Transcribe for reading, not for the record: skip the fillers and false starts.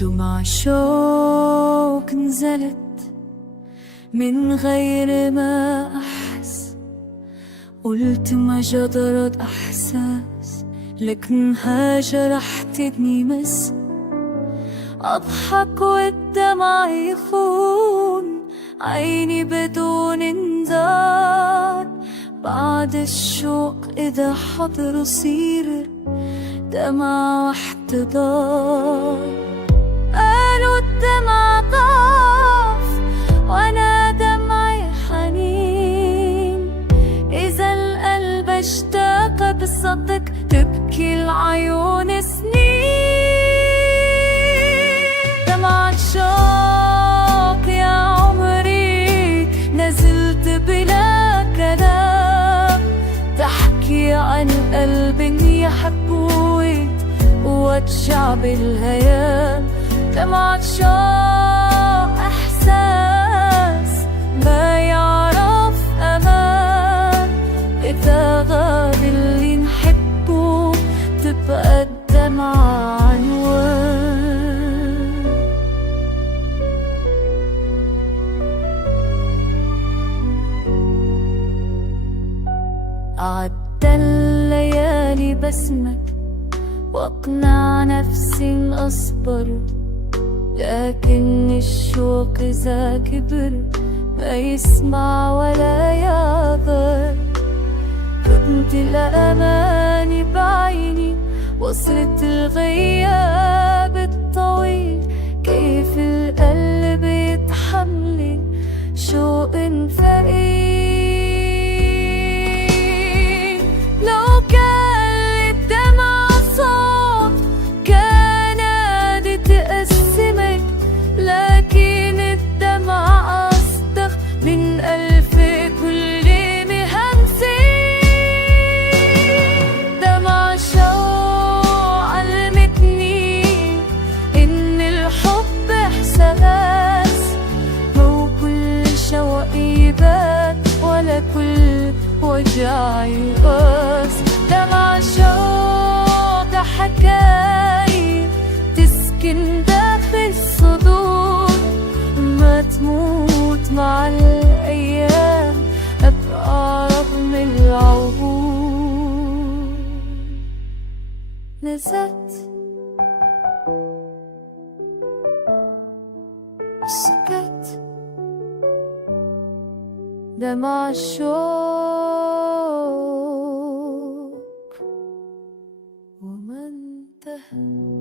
دموع شوق نزلت من غير ما أحس، قلت ما جدرت أحساس لكنها جرحتني مس. أضحك والدمع يخون عيني بدون انذار، بعد الشوق إذا حضر صير دمع واحتضار. قالوا الدمع ضعف وانا دمعي حنين، اذا القلب اشتاق بصدق تبكي العيون سنين. دمعة شوق يا عمري نزلت بلا كلام، تحكي عن قلب يحبوي وتشع بالهيام. دمعة شوق إحساس ما يعرف أمان، إذا غاب اللي نحبه تبقى الدمعة عنوان. عدى الليالي بسمك واقنع نفسي الأصبر، لكن الشوق إذا كبر ما يسمع ولا يعذر. كنت الأماني بعيني وصلت الغياب الطويل، كيف القلب يتحمل شوق فقير. لو كان الدمع صوت كان تقسمك، لكن الدمع أصدق من ألف كل مهمسة. دمع شوق علمتني إن الحب إحساس، مو كل شوق يبان ولا كل وجع يقاس. دمع شوق حكاية تسكن داخل الصدور، ما تموت مع الأيام أبقى رغم العهود. نزلت سكت دمع الشوق وما انتهى.